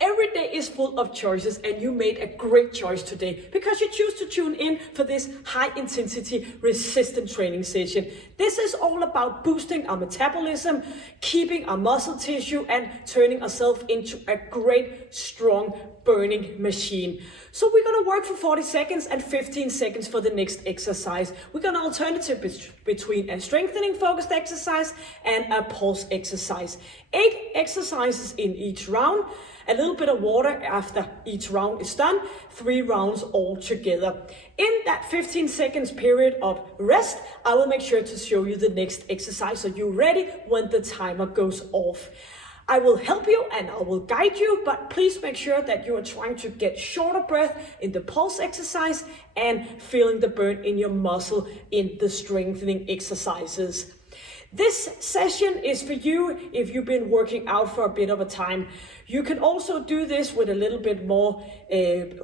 Every day is full of choices, and you made a great choice today because you choose to tune in for this high intensity resistant training session. This is all about boosting our metabolism, keeping our muscle tissue, and turning ourselves into a great, strong burning machine. So we're gonna work for 40 seconds and 15 seconds for the next exercise. We're gonna alternative between a strengthening focused exercise and a pulse exercise. 8 exercises in each round. A little bit of water after each round is done, 3 rounds all together. In that 15 seconds period of rest, I will make sure to show you the next exercise so you're ready when the timer goes off. I will help you and I will guide you, but please make sure that you are trying to get shorter breath in the pulse exercise and feeling the burn in your muscle in the strengthening exercises. This session is for you if you've been working out for a bit of a time. You can also do this with a little bit more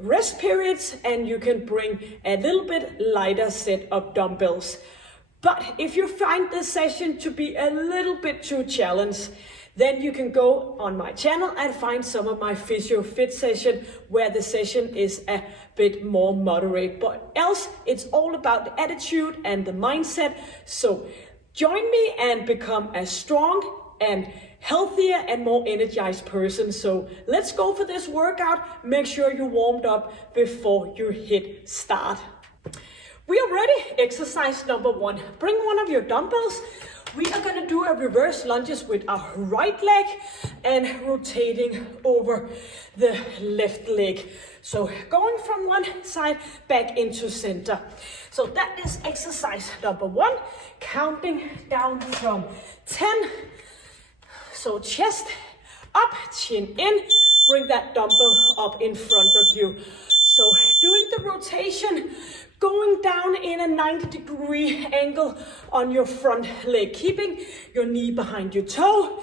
rest periods, and you can bring a little bit lighter set of dumbbells. But if you find this session to be a little bit too challenged, then you can go on my channel and find some of my physio fit session where the session is a bit more moderate. But else, it's all about the attitude and the mindset. So join me and become a strong and healthier and more energized person. So let's go for this workout. Make sure you're warmed up before you hit start. We are ready. Exercise number 1. Bring one of your dumbbells. We are going to do a reverse lunges with our right leg and rotating over the left leg. So going from one side back into center. So that is exercise number 1. Counting down from 10. So chest up, chin in. Bring that dumbbell up in front of you. So doing the rotation, going down in a 90-degree angle on your front leg, keeping your knee behind your toe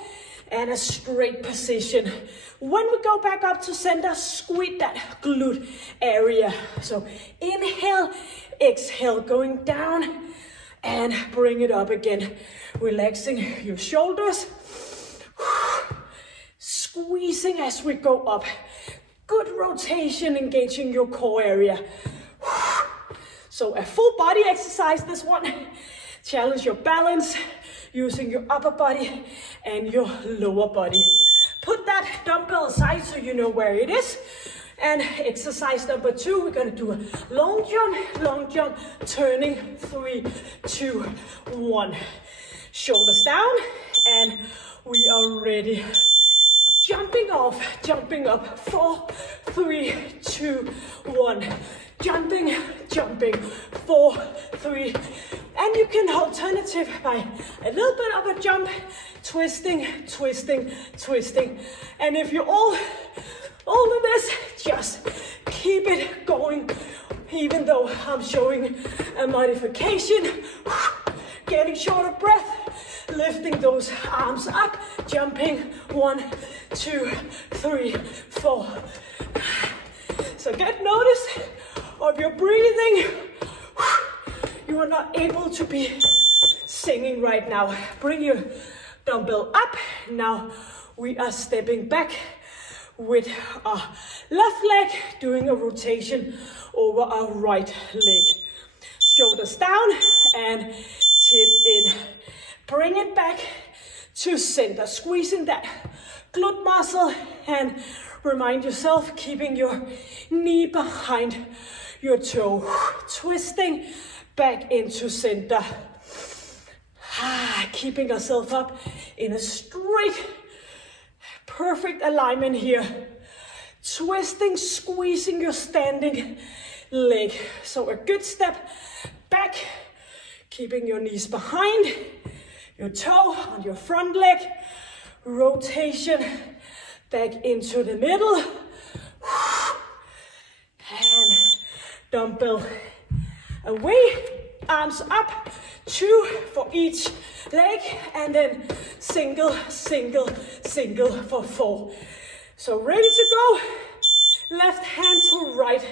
and a straight position. When we go back up to center, squeeze that glute area. So inhale, exhale, going down and bring it up again. Relaxing your shoulders, squeezing as we go up. Good rotation, engaging your core area. So a full body exercise, this one. Challenge your balance using your upper body and your lower body. Put that dumbbell aside so you know where it is. And exercise number 2, we're gonna do a long jump, turning 3, 2, 1. Shoulders down, and we are ready. Jumping up, 4, 3, 2, 1. Jumping, 4, 3. And you can alternative by a little bit of a jump, twisting. And if you're all of this, just keep it going, even though I'm showing a modification. Getting shorter breath, lifting those arms up, jumping, 1, 2, 3, 4. So get notice of your breathing. You are not able to be singing right now. Bring your dumbbell up. Now we are stepping back with our left leg, doing a rotation over our right leg. Shoulders down and chin in. Bring it back to center, squeezing that glute muscle, and remind yourself, keeping your knee behind your toe. Twisting back into center. Keeping yourself up in a straight, perfect alignment here. Twisting, squeezing your standing leg. So a good step back, keeping your knees behind your toe on your front leg. Rotation back into the middle. And dumbbell away, arms up, 2 for each leg, and then single for 4. So ready to go. Left hand to right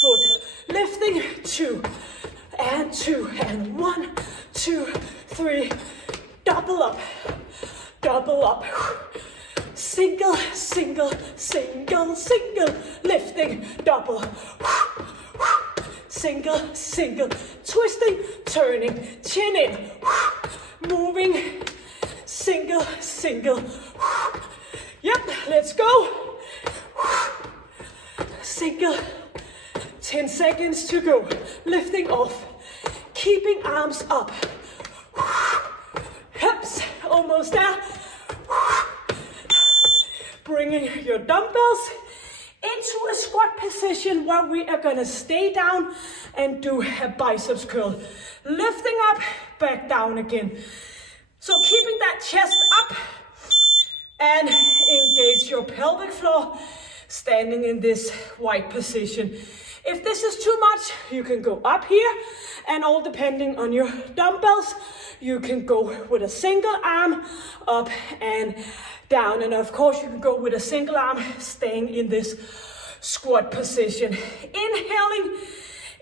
foot, lifting 2 and 2 and 1, 2, 3. Double up. Single, single, single, single. Lifting, double. Single, single. Twisting, turning, chin in. Moving. Single, single. Yep, let's go. Single. 10 seconds to go. Lifting off. Keeping arms up. Hips, almost there. Bringing your dumbbells into a squat position where we are gonna stay down and do a biceps curl. Lifting up, back down again. So keeping that chest up and engage your pelvic floor, standing in this wide position. If this is too much, you can go up here, and all depending on your dumbbells, you can go with a single arm up and down. And of course, you can go with a single arm, staying in this squat position. Inhaling,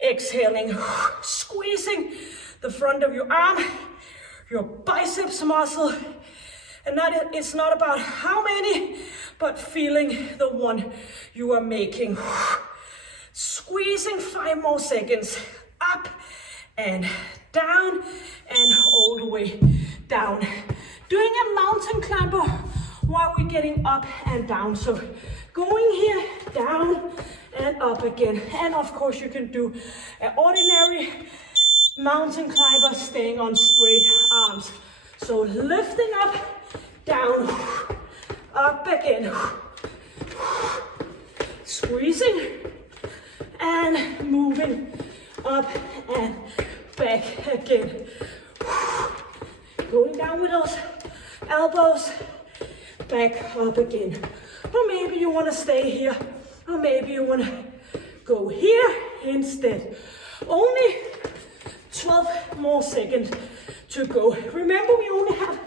exhaling, squeezing the front of your arm, your biceps muscle. And it's not about how many, but feeling the one you are making. Squeezing 5 more seconds. Up and down and all the way down. Doing a mountain climber while we're getting up and down. So going here, down and up again. And of course you can do an ordinary mountain climber staying on straight arms. So lifting up, down, up again. Squeezing and moving up and back again. Going down with those elbows, back up again. Or maybe you want to stay here, or maybe you want to go here instead. Only 12 more seconds to go. Remember, we only have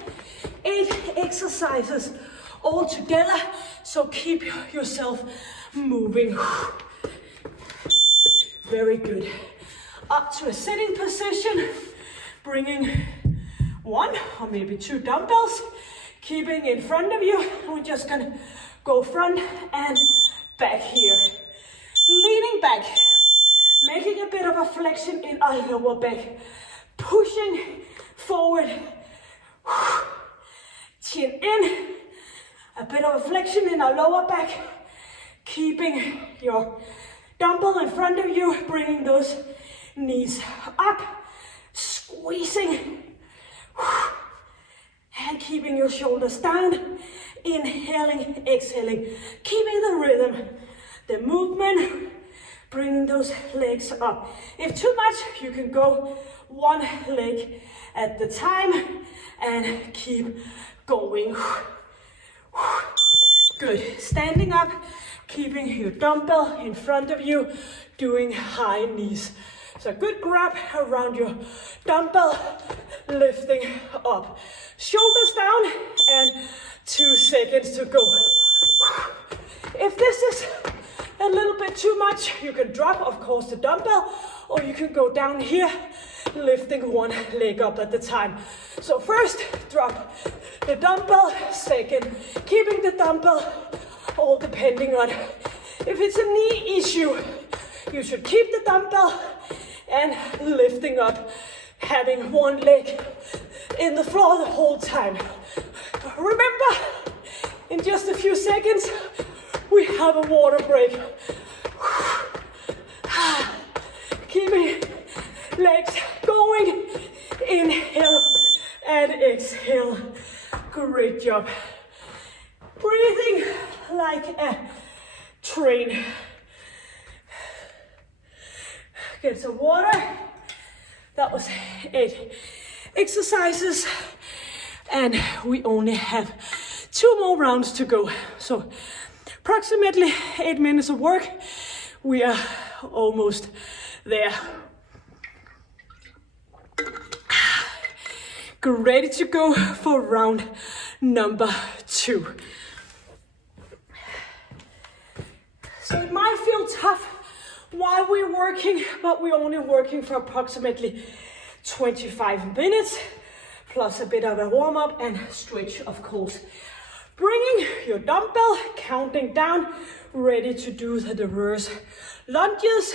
8 exercises all together, so keep yourself moving. Very good. Up to a sitting position, bringing 1 or maybe 2 dumbbells, keeping in front of you. We're just gonna go front and back here. Leaning back, making a bit of a flexion in our lower back, pushing forward, chin in, a bit of a flexion in our lower back, keeping your dumbbell in front of you, bringing those knees up, squeezing, and keeping your shoulders down, inhaling, exhaling, keeping the rhythm, the movement, bringing those legs up. If too much, you can go 1 leg at the time and keep going. Good. Standing up, keeping your dumbbell in front of you, doing high knees. So good grab around your dumbbell, lifting up. Shoulders down and 2 seconds to go. If this is a little bit too much, you can drop, of course, the dumbbell, or you can go down here, lifting 1 leg up at the time. So first, drop the dumbbell. Second, keeping the dumbbell, all depending on if it's a knee issue. You should keep the dumbbell and lifting up, having 1 leg in the floor the whole time. Remember, in just a few seconds, we have a water break. Keeping legs going, inhale and exhale. Great job. Breathing like a train. Get some water. That was 8 exercises, and we only have 2 more rounds to go. So approximately 8 minutes of work. We are almost there. Ready to go for round number 2. So it might feel tough while we're working, but we're only working for approximately 25 minutes, plus a bit of a warm-up and stretch, of course, Bringing your dumbbell, counting down, ready to do the reverse lunges,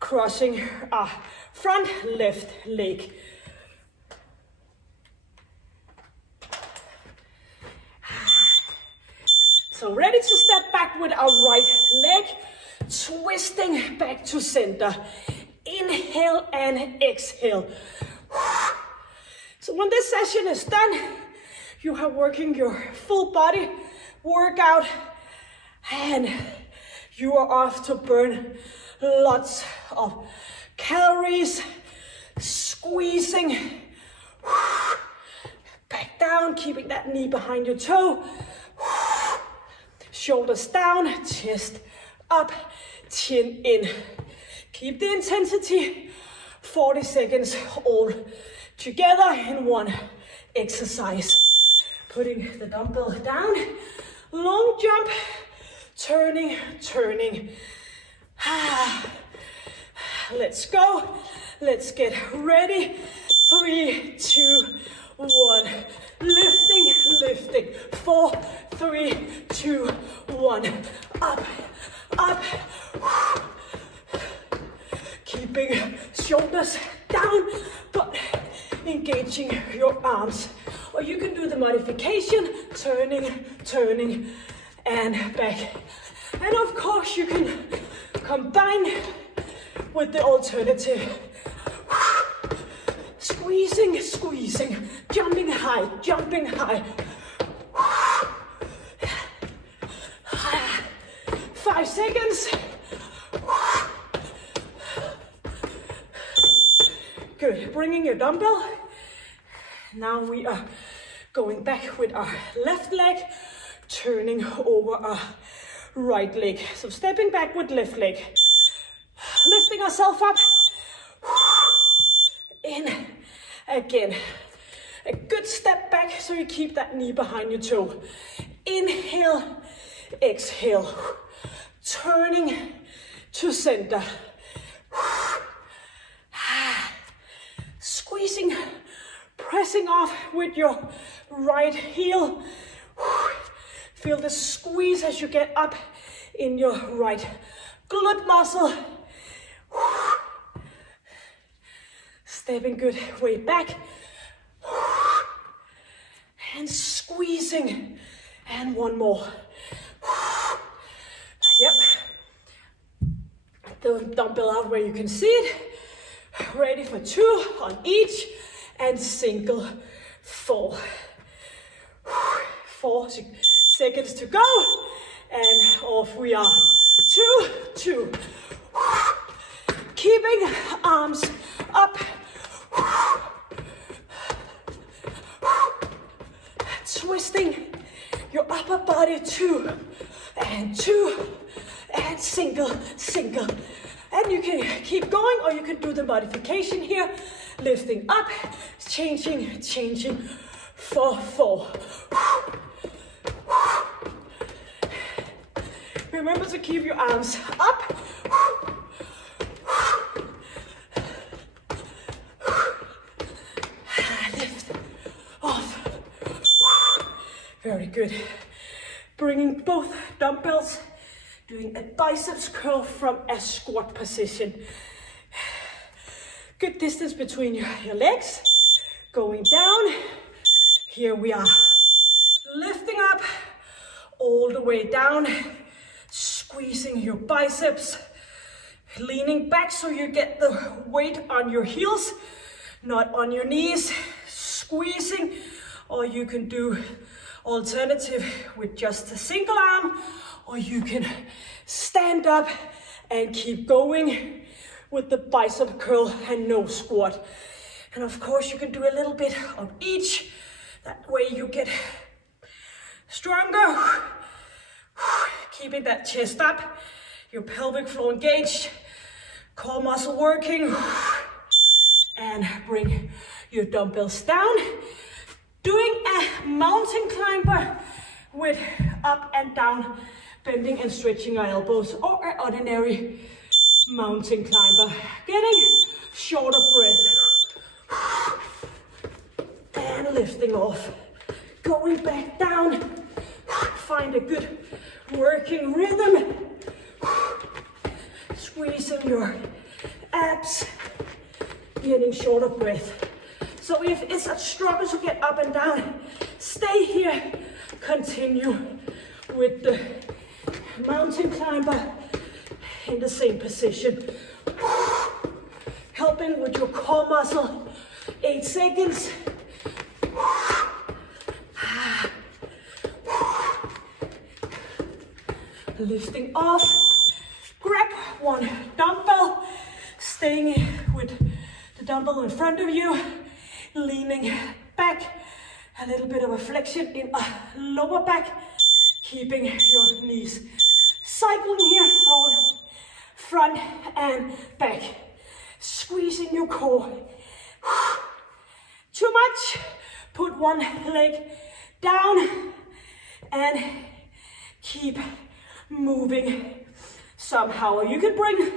crossing our front left leg. So ready to step back with our right leg, twisting back to center. Inhale and exhale. So when this session is done, you are working your full body workout and you are off to burn lots of calories, squeezing back down, keeping that knee behind your toe, shoulders down, chest up, chin in. Keep the intensity, 40 seconds all together in one exercise. Putting the dumbbell down, long jump, turning, turning. Let's go. Let's get ready. 3, 2, 1. Lifting, lifting. 4, 3, 2, 1. Up, up. Keeping shoulders down, but engaging your arms. Or you can do the modification, turning, turning, and back. And of course you can combine with the alternative. Squeezing, squeezing, jumping high, jumping high. 5 seconds. Good, bringing your dumbbell. Now we are going back with our left leg, turning over our right leg. So stepping back with left leg, lifting ourselves up, in, again. A good step back so you keep that knee behind your toe. Inhale, exhale, turning to center. Squeezing, pressing off with your right heel. Feel the squeeze as you get up in your right glute muscle. Stepping good way back. And squeezing. And one more. Yep. The dumbbell out where you can see it. Ready for 2 on each. And single 4. 4 seconds to go. And off we are. 2, 2. Keeping arms up. Twisting your upper body 2 and 2 and single, single. And you can keep going or you can do the modification here. Lifting up, changing, changing for 4. Remember to keep your arms up. Lift off. Very good. Bringing both dumbbells, doing a biceps curl from a squat position. Good distance between your legs. Going down. Here we are. Lifting up all the way down. Squeezing your biceps. Leaning back so you get the weight on your heels, not on your knees. Squeezing, or you can do alternative with just a single arm, or you can stand up and keep going with the bicep curl and no squat. And of course you can do a little bit of each. That way you get stronger. Keeping that chest up, your pelvic floor engaged, core muscle working. And bring your dumbbells down. Doing a mountain climber with up and down, bending and stretching our elbows, or an ordinary mountain climber. Getting shorter breath. And lifting off. Going back down. Find a good working rhythm. Squeezing your abs, getting short of breath. So if it's a struggle to get up and down, stay here. Continue with the mountain climber in the same position. Helping with your core muscle. 8 seconds. Lifting off. Grab one dumbbell. Staying with the dumbbell in front of you. Leaning back. A little bit of a flexion in a lower back. Keeping your knees cycling here, forward, front and back. Squeezing your core. Too much. Put one leg down and keep moving somehow. You can bring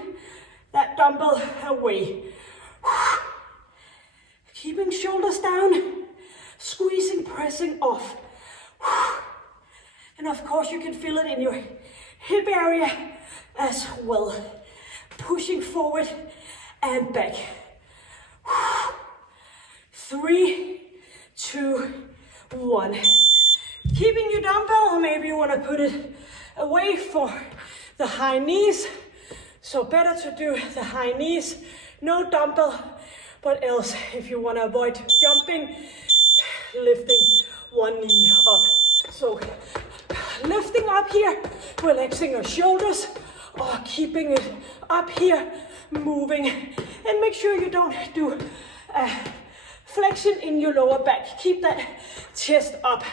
that dumbbell away. Keeping shoulders down, squeezing, pressing off. And of course you can feel it in your hip area as well. Pushing forward and back. 3, 2, 1. Keeping your dumbbell, or maybe you want to put it away for the high knees. So better to do the high knees, no dumbbell, but else if you want to avoid jumping, lifting one knee up. So lifting up here, relaxing your shoulders, or keeping it up here, moving, and make sure you don't do a flexion in your lower back. Keep that chest up.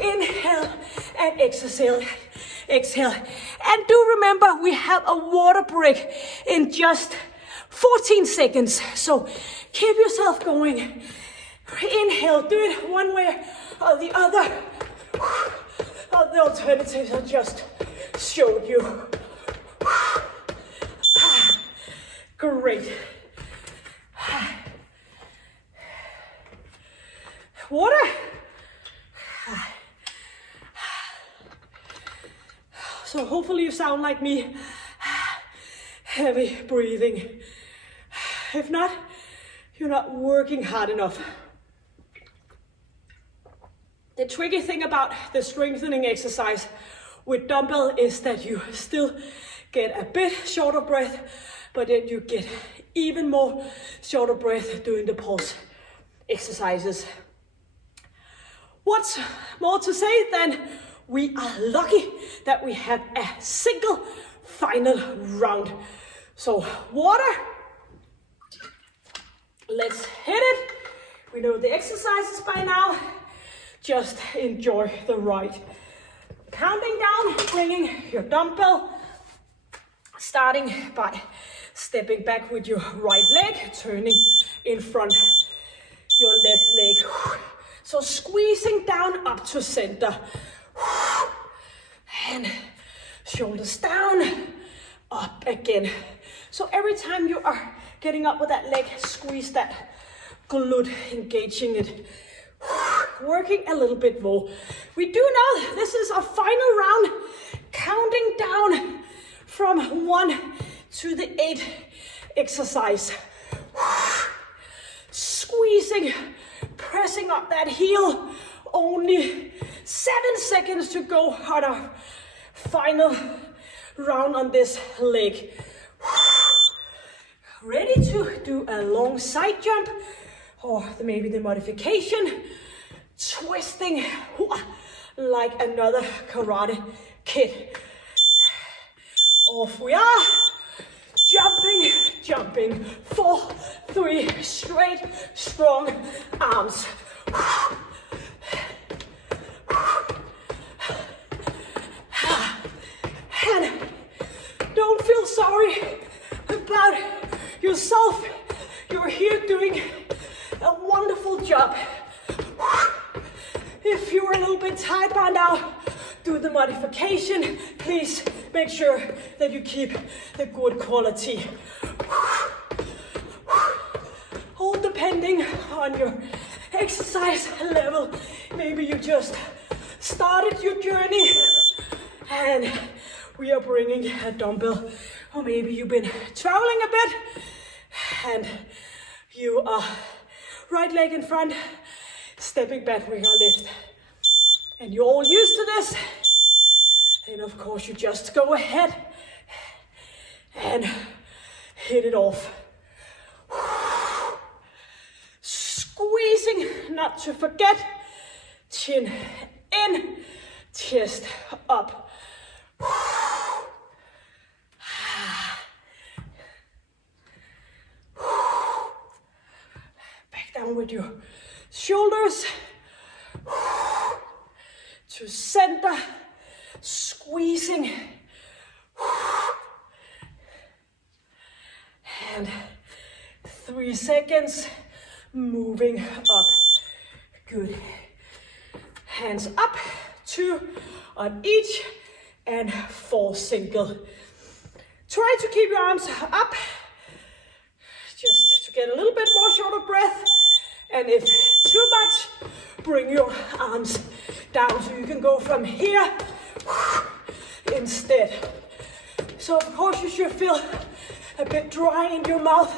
Inhale and exhale. Exhale. And do remember, we have a water break in just 14 seconds. So keep yourself going. Inhale, do it one way or the other. The alternatives I just showed you. Great. Water. So hopefully you sound like me. Heavy breathing. If not, you're not working hard enough. The tricky thing about the strengthening exercise with dumbbell is that you still get a bit short of breath, but then you get even more short of breath doing the pulse exercises. What's more to say than we are lucky that we have a single final round. So water, let's hit it. We know the exercises by now. Just enjoy the ride. Counting down, bringing your dumbbell, starting by stepping back with your right leg, turning in front your left leg. So squeezing down up to center. And shoulders down, up again. So every time you are getting up with that leg, squeeze that glute, engaging it. Working a little bit more. We do know this is our final round, counting down from 1 to the 8 exercise. Squeezing, pressing up that heel. Only 7 seconds to go on our final round on this leg. Ready to do a long side jump, or maybe the modification, twisting like another karate kid. Off we are, jumping, jumping, 4, 3, straight, strong arms. And don't feel sorry about yourself. You're here doing a wonderful job. If you're a little bit tired by now, do the modification. Please make sure that you keep the good quality. All depending on your exercise level. Maybe you just started your journey and we are bringing a dumbbell, or maybe you've been traveling a bit and you are right leg in front, stepping back with our lift, and you're all used to this. And of course you just go ahead and hit it off. Squeezing, not to forget, chin in, chest up. Back down with your shoulders to center, squeezing. And 3 seconds, moving up. Good. Hands up, 2 on each, and 4 single. Try to keep your arms up, just to get a little bit more short of breath. And if too much, bring your arms down so you can go from here instead. So of course you should feel a bit dry in your mouth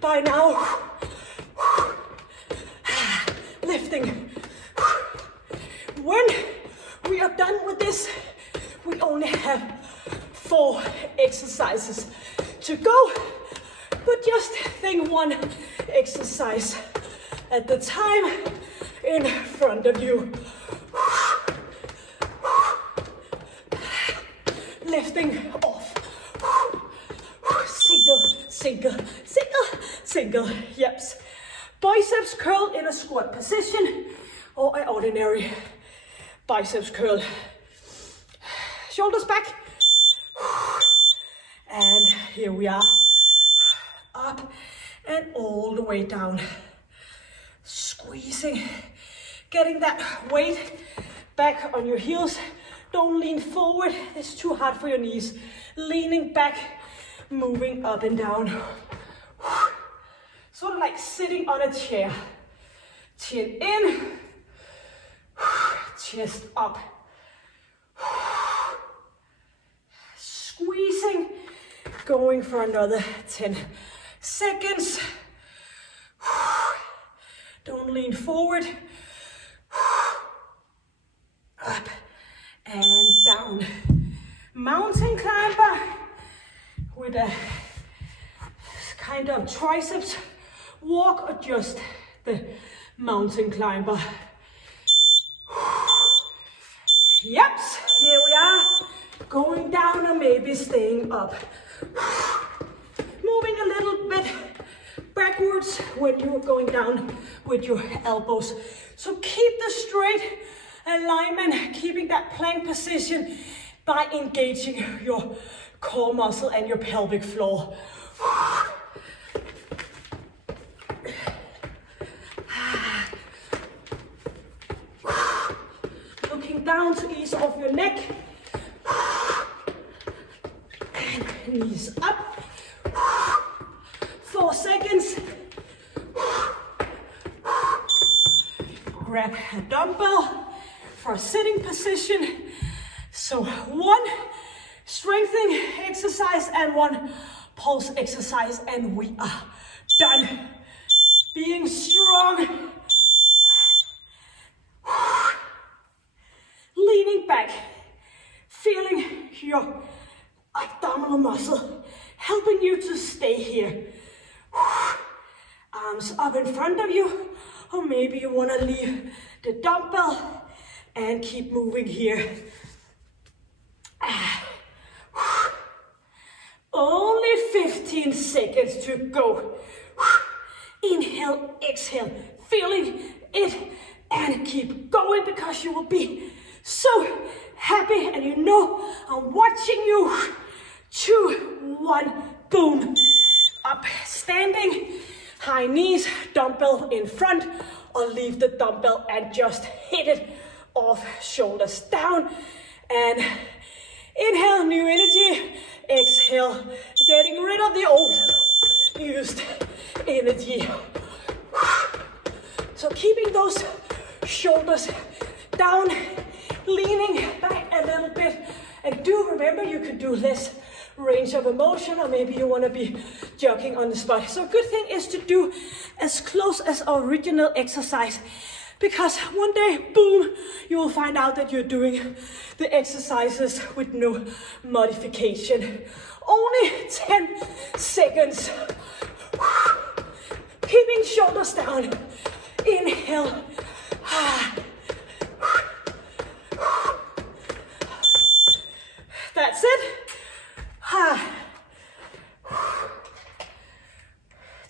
by now. Lifting. When we are done with this, we only have 4 exercises to go, but just think 1 exercise at the time in front of you. Lifting off. Single, single, single, single. Yes. Biceps curl in a squat position or an ordinary biceps curl. Shoulders back. And here we are. Up and all the way down. Squeezing. Getting that weight back on your heels. Don't lean forward. It's too hard for your knees. Leaning back, moving up and down. Sort of like sitting on a chair. Chin in, chest up. Squeezing, going for another 10 seconds. Don't lean forward. Up and down. Mountain climber with a kind of triceps walk, or just the mountain climber. Yep, here we are, going down or maybe staying up. Moving a little bit backwards when you're going down with your elbows. So keep the straight alignment, keeping that plank position by engaging your core muscle and your pelvic floor. Looking down to ease off your neck. And knees up. 4 seconds. Grab a dumbbell for a sitting position. So 1 strengthening exercise and 1 pulse exercise, and we are done. Being strong. Leaning back, feeling your abdominal muscle, helping you to stay here. Arms up in front of you, or maybe you want to leave the dumbbell and keep moving here. Only 15 seconds to go. Inhale, exhale, feeling it, and keep going, because you will be so happy, and you know I'm watching you. 2, 1, boom. Up, standing, high knees, dumbbell in front, or leave the dumbbell and just hit it off, shoulders down, and inhale, new energy. Exhale, getting rid of the old used energy. So keeping those shoulders down, leaning back a little bit. And do remember, you could do less range of motion, or maybe you want to be jogging on the spot. So a good thing is to do as close as original exercise, because one day, boom, you will find out that you're doing the exercises with no modification. Only 10 seconds. Keeping shoulders down. Inhale. That's it.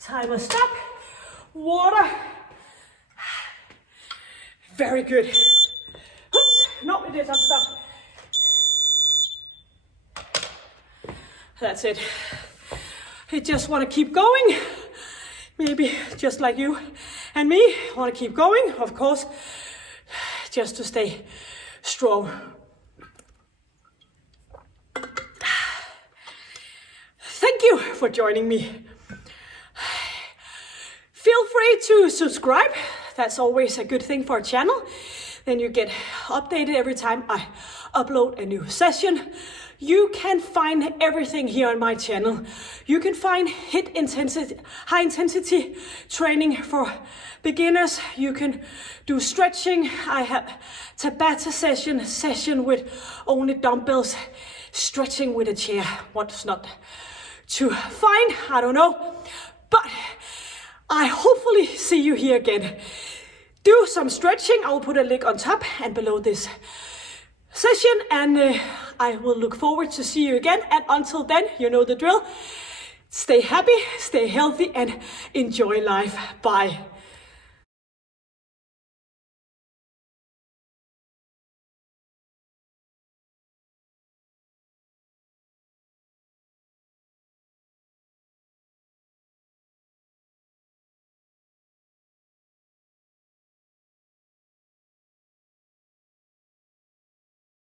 Timer stop. Water. Very good. Oops, no, it isn't stop. That's it. You just want to keep going. Maybe just like you and me, want to keep going, of course, just to stay strong. Thank you for joining me. Feel free to subscribe. That's always a good thing for a channel. Then you get updated every time I upload a new session. You can find everything here on my channel. You can find high intensity training for beginners. You can do stretching. I have Tabata session with only dumbbells, stretching with a chair. What's not to find? I don't know. But I hopefully see you here again. Do some stretching. I will put a link on top and below this session, and I will look forward to see you again. And until then, you know the drill. Stay happy, stay healthy, and enjoy life. Bye.